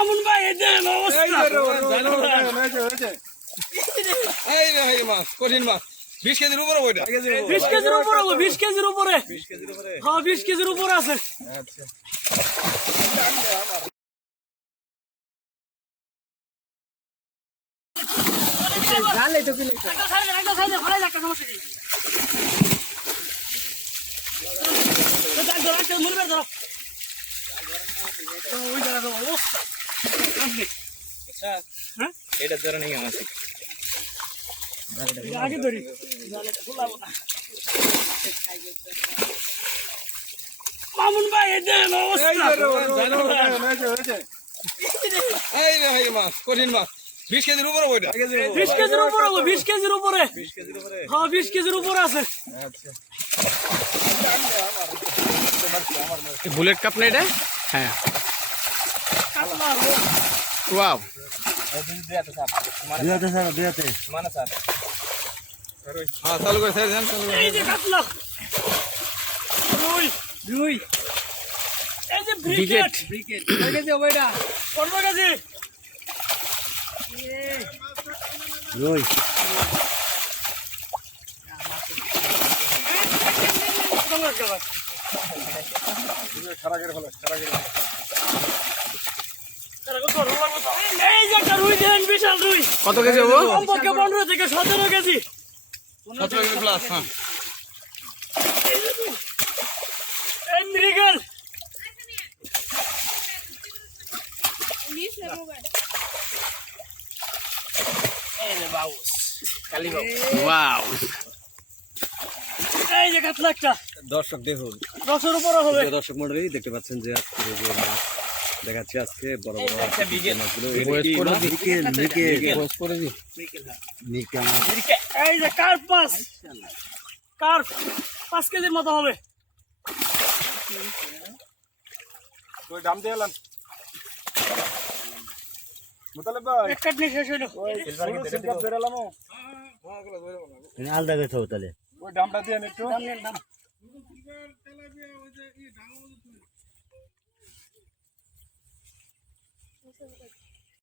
মামুন ভাই এই দেন অবস্থা এই রে ভাই মাছ কঠিন মাছ বিশ কেজির উপরে ওইটা বিশ কেজির উপরে বিশ কেজির উপরে হ্যাঁ বিশ কেজির উপরে আছে সমস্যা নেই। তো দেখ, ধরো, একটা মুড়ি বের ধরো। তো ওই জায়গাটা অবস্থা। হ্যাঁ? এটা ধরে নেই আমার এটা আগে ধরি জালেটা খোলাবো না। মামুন ভাই এই দেন অবস্থা এই রে ভাই মাছ কঠিন মাছ বিশ কেজির উপরে ওইটা বিশ কেজির উপরে হবে বিশ কেজির উপরে হ্যাঁ বিশ কেজির উপরে আছে বুলেট কাপ না এটা হ্যাঁ কাতলা হবে। ওয়াও হ্যাঁ চালু করে ছেড়ে দেন চালু করে এই যে কাতলা রুই রুই এই যে ব্রিকেট। ব্রিকেট। কেজি হবে এটা? পনেরো কেজি। রুই এই যে একটা রুই বিশাল রুই কত কেজি হব? কমপক্ষে পনেরো থেকে সতেরো কেজি। সতেরো কেজি প্লাস হ্যাঁ। এই মৃগেল দর্শক দেখুন। দশের উপরে হবে। দর্শক মন্ডলী দেখতে পাচ্ছেন যে আজকে দেখাচ্ছি আজকে বড় বড় মাছগুলো বয়স নিকেল। নিকেল বয়স করে দি। নিকেল এই যে কার্প মাছ কার্প পাঁচ কেজির মতো হবে। শেষ হইল। আলাদা গেছে তাহলে। দাম নেন, দাম।